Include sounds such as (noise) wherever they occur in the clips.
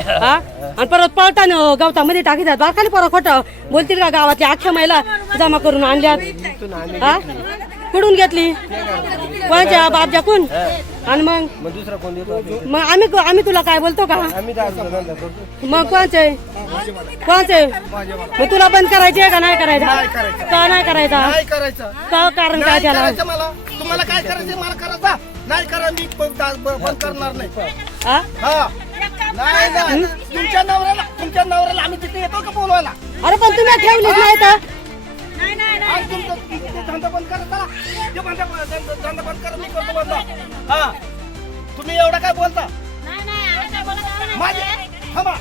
हा? आणि परत पळताना गवतामध्ये टाकीतात. बारखाली परत खोटं बोलतील का गावातल्या अख्ख्या महिला जमा करून आणल्यात हा? कुठून घेतली? कोणाच्या बापच्या कोण? आणि मग? मग दुसरा कोण देतो मग आम्ही आम्ही तुला काय बोलतो का? आम्ही दारूचा धंदा करतो मग कोणचे? कोणचे? मग तुला बंद करायचे आहे का नाही करायचा? का नाही करायचा? का कारण काय नाही त्याला? करायचं मला. तुम्हाला काय करायचं मला करायचा. नाही करा मी ब- दा- ब- बंद करणार नाही. हा? हा. नाही नाही. तुमच्या नवऱ्याला तुमच्या नवऱ्याला आम्ही तिथे येतो का बोलवायला? अरे पण तुम्ही ठेवलीच नाही तर आणि तुमचं तुमचं धंदा बंद करा चला. ते धंदा धंदा धंदा बंद करा मी करतो बंद. हा. तुम्ही एवढं काय बोलता? माझे थांबा.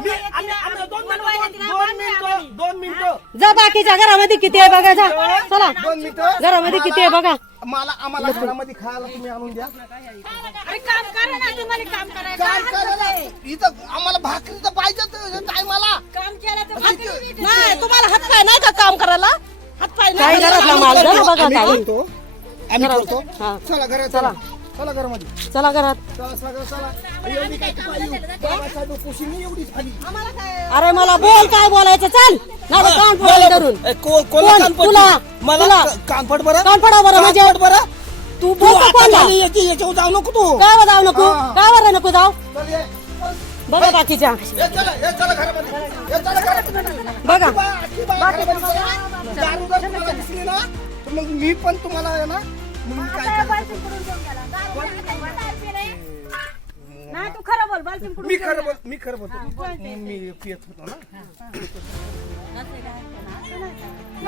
मी आम्ही- आम्ही दोन मिनिटं दोन मिनिटं दोन मिनिटं. जा बाकीच्या घरामध्ये किती आहे बघा जा. चला. दोन मिनिटं. घरामध्ये किती आहे बघा. मला आम्हाला घरामध्ये खायला तुम्ही आणून द्या. अरे काम करा ना तुम्हाला काम करायचं काय करायला? इथं आम्हाला भाकरी तर पाहिजे टायमाला. काम केलं तर भाकरी बी नाही तुम्हाला हातपाय नाही का काम करायला? हातपाय काही घरातला माल बघा काही करतो. आम्ही करतो. हा. चला घरात चला. चला घरामध्ये. चला घरात. चला सगळं चला. एवढी काय पाहिजे बाबासाहेब पुशीने एवढीच खाली. अरे मला बोल काय बोलायचं चल. ना कान फोडून धरून. ए, को- कोण कोण? कानपट? तुला? मला तुला? का- कानपट बरं? कान फोडा बरं म्हणजे कानपट बरं? तू तू बोलतो आता कोणला? झाली याची- याच्यावर जाऊ नको तू. काय वर जाऊ नको? हा. काय वर नको जाऊ? चल ये. बघा बाकीच्या. ये चला ये चला घरामध्ये. ये चला घरामध्ये. बघा. बा- आखी बा घरामध्ये चला. दारू जर तुम्हाला दिसली ना तर मग मी पण तुम्हाला आहे ना मग मी काय काय करतो? बालचिन कुठून घेऊन गेला? दारू हातात वाटायला बी नाही. नाही तू खरं बोल बालचिन कुठून मी घेऊन खरं बोल मी खरं बोलतो. मी पियत होतो ना.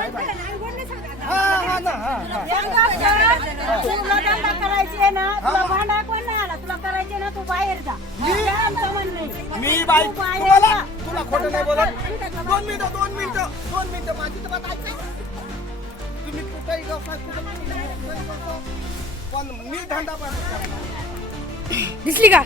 हा हा. ना हा हा गेला? तुला धंदा करायची आहे ना तुला भांडा कोण नाही आला? तुला करायचे ना तू बाहेर जा. हे आमचं म्हणणं आहे. मी बाई तू बाहेर तुम्हाला जा. तुला खोटं नाही बोलत? दोन मिनिटं दोन मिनिटं दोन मिनिटं माझी तर बात ऐका तुम्ही कुठेही व्यवसाय कुठं कुठेही करतो. पण मी धंदा बंद करणार. दिसली का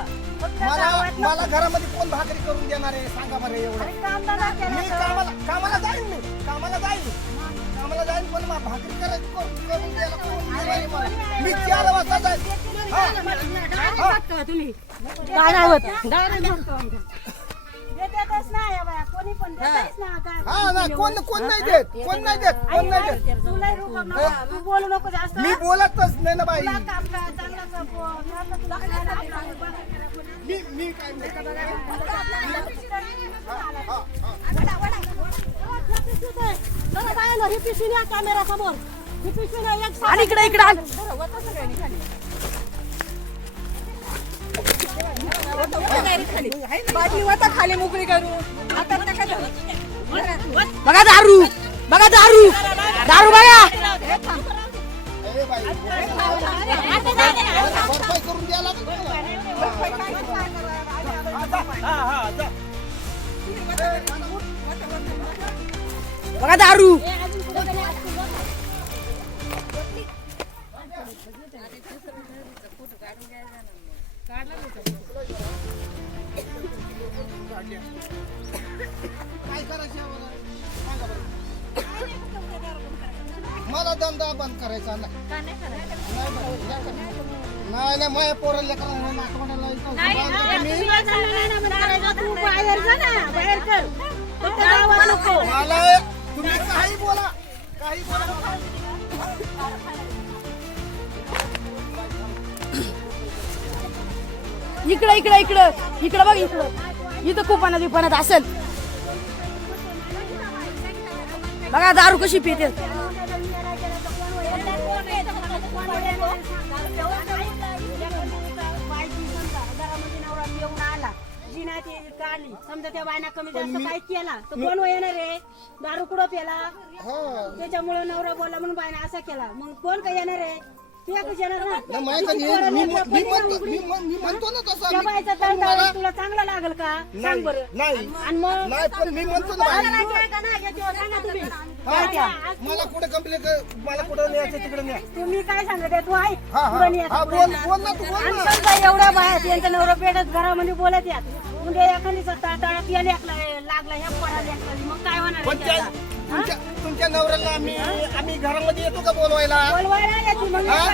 मला घरामध्ये कोण भाकरी करून देणार आहे सांगा बरं एवढं मी कामाला कामाला जाईन मी कामाला जाईन कामाला जाईन पण मला भाकरी करायची करून द्यायला कोण देणार आहे मला मी चार वाजता जाईन. हा. तुम्ही काय नाही होत देतातच नाही या बाया, कोणी पण ना काय. हा ना कोण कोण नाही देत कोण नाही देत कोण नाही देत नको, तू बोलू नको जास्त मी बोलतच नाही ना बाई तुला काम करा, चांगलं बोल. तुला खायला मी मी काय आण. खाली मोकळी करू आता बघा दारू. बघा दारू. दारू बघा. बघा दारू. भरपाई काढून द्या काय करायचं मला? धंदा बंद करायचा नाही. नाही बरं, नाही नाही माझ्या पोराला म्हणून मला तुम्ही काही बोला. काही बोला. (laughs) इकडं इकडं इकडं. इकडं बघ इकडं. इथं कुपानात बिपानात असेल. बघा दारू कशी पिते. समजा त्या बायना कमी जास्त काय केला तर कोण येणार रे दारू कुठं पेला हा. त्याच्यामुळे नवरा बोलला म्हणून बायना असा केला. मग कोण काय येणार रे म्हणतो ना तसं. तुला चांगला लागल का? सांग बरं. नाही. आणि मग? नाही पण मी म्हणतो ना मला बाई. नाही का नाही याच्यावर सांगा तुम्ही. हा, मला कुठे कंप्लेंट मला कुठं न्यायचं तिकडे न्या. तुम्ही काय सांगत तू आहे. हा हा. हा एवढ्या बाहेर यांच्या नवरा पेटत घरामध्ये बोलत यात. म्हणजे एखादी तळात यायला लागला ह्या पडायला लागला मग काय होणार तुमच्या नवऱ्याला आम्ही आम्ही घरामध्ये येतो का बोलवायला येते हा?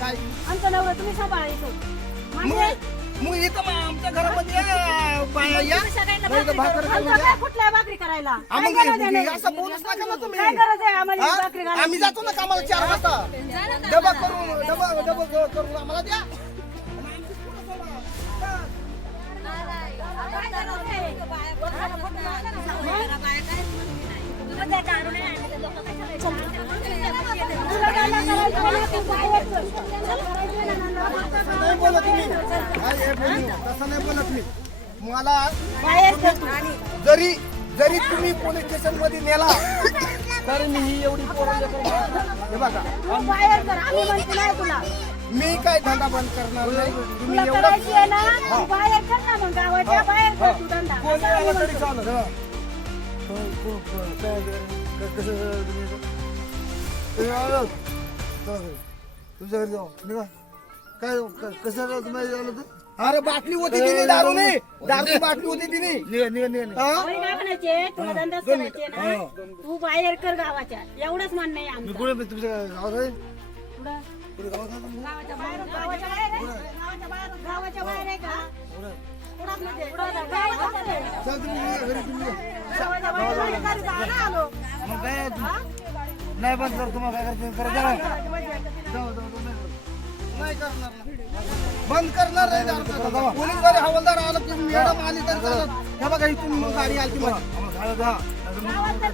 काय आमचा नवरा तुम्ही सांभाळा मान्य मग इथं मग आमच्या घरामध्ये या, बाया या तर भाकर करून काय कुठल्या भाकरी करायला हा, काय मग गरज आहे हे नाही? असं बोलूच नका ना तुम्ही काय गरज आहे आम्हाला हा? भाकरी घालायची? आम्ही जातो ना कामाला चार वाजता डबा करून डबा डबा करून आम्हाला द्या नाही मला बोलत मी तसं नाही बोलत मी मला जरी जरी तुम्ही पोलीस स्टेशनमध्ये नेला तर मी ही एवढी पोरं लेकरं- हे बघा. मी काय धंदा बंद करणार नाही? तुम्ही तुला एवढं करायची आहे ना तू बाहेर कर ना मग गावाच्या बाहेर कर तू धंदा. कोणी असं आम्ही आलं तरी म्हणतो. चालेल तुमच्या घरी जाऊ निघा काय कसं तुम्ही आलं तर अरे बाटली होती तिने दारू नाही दारूची बाटली होती तिने. निघा निघा निघा हा? कोणी काय म्हणायचे तुला धंदाच करायचे ना. तू बाहेर कर गावाच्या. एवढंच म्हणणं आहे आमचं. कुठे तुमच्या गावात आहे? पुढं. कुठे गावात आहे? गावाच्या बाहेर गावाच्या बाहेर आहे? गावाच्या बाहेर गावाच्या बाहेर आहे का पुढं म्हणजे पुढं जा, गावाच्या बाहेर. चल तुम्ही निघा घरी तुम्ही निघा. गावाच्या बाहेर आहे, घरी जा ना आलो. मग काय नाही बंद कर तुम्हाला काय करायचं करा जरा. जाऊ, जाऊ, जाऊ, नाही कर. नाही करणार ना. बंद करणार नाही दारू. पोलीस जरी हवालदार आला की मॅडम आली तरी चालत हे बघा इथून गाडी आली माझी आम्हाला. नाहीतर मग.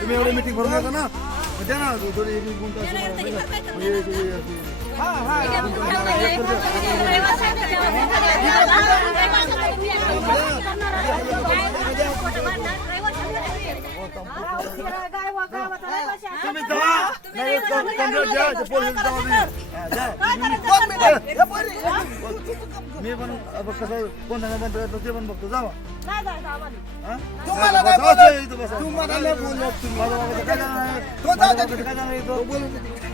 तुम्ही एवढी मिटिंग भरून येता ना द्या ना थोडी एक एक गुंठ अशी मला नाही का? मग हे- हे- गाय वा- गावाचा रहिवासी आहे. तुम्ही जा. नाही, कम- कमरेवर द्या, ते पोलिसांना जावा नाही. द्या. मी पण अब कसं कोण धंदा बंद करतो ते पण बघतो जावा? तुम्हाला नाही बोलत. तुम्हाला नाही बोलत तुम्ही. माझ्या बाबाचं काय जाणार आहे? तो जाऊ माझ्या दे. बाबाचं काय जाणार आहे इथं?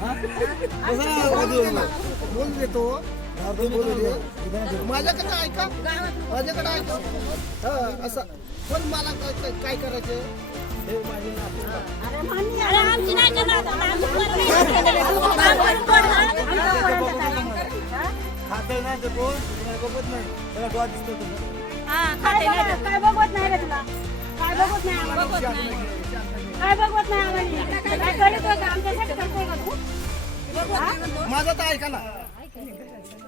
हा? बसा ना, बोलू बोलू. दे. बोलू देतो. माझ्याकडे ऐका माझ्याकडे ऐका असं पण मला काय करायचं हे माझी ते कोण? तुम्हाला बघत नाही. त्याला डोळा दिसतो काय बघ- नाही रे तुला काय बघवत नाही आम्हाला काय बघवत नाही आम्हाला काय करत आमच्यासाठी करतोय का तू माझं तर ऐका ना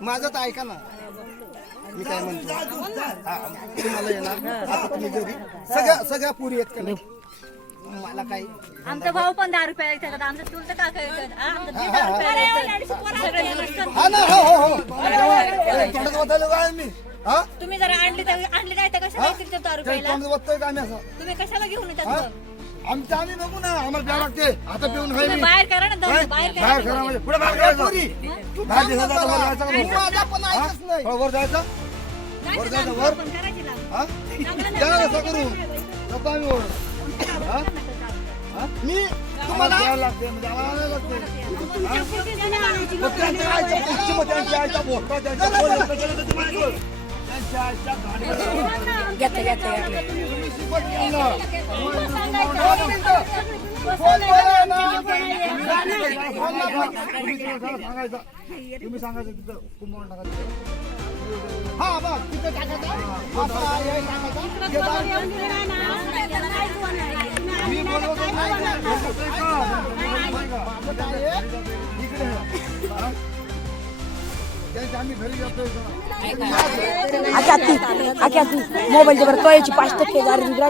माझं तर ऐका ना. मी काय म्हणतो? हा, तुम्हाला येणार. आता तुम्ही घरी. सगळ्या सगळ्या पुरी आहेत का नाही? मला काही आमचा भाऊ पण दहा रुपये येतात आमचं चुलतं काका येतात. हा, आमचं दीड. सगळे. हा ना हो हो हो. तोंडात काय मी हा? तुम्ही जरा आणली तर आणली नाही तर कशाला ते दहा रुपयाला? तोंडात वाचतोय का आम्ही असं? तुम्ही कशाला घेऊन येतात? मग? आमचं आम्ही बघू ना आम्हाला प्यावं लागते. आता पिऊन खाय तुम्ही मी बाहेर करा ना दम, काय? बाहेर बाहेर करा करा म्हणजे. पुढे बाहेर करायचं. बाहेर दिसायचं का वर जायचं का? वर? माझा पण ऐकच नाही. हो, वर जायचं? वर जायचं वर? पण करायची ना. हा? द्या ना असं करू. नको आम्ही वर. हा? हा? मी तुम्हाला तुम्हाला द्यायला लागते. म्हणजे आम्हाला नाही लागते. हा? किती आणायची मग त्यांच्या आईच्या पोटची, मग त्यांच्या आईच्या पोटात, त्यांच्या पोटात, त्याच्यानंतर तुम्हाला ऐकलं. त्यांच्या आईच्या गाडीवर तुम्ही शिकवत नाही तुम्ही सांगायचं. तुम्ही सांगायचं तिथं कुंभवण टाकायचं हा बघ तिथं टाकायचं इकडे आख्या तू आख्या तू. मोबाईलच्या बरं तोयाची पाच टक्के गाडी राहिली.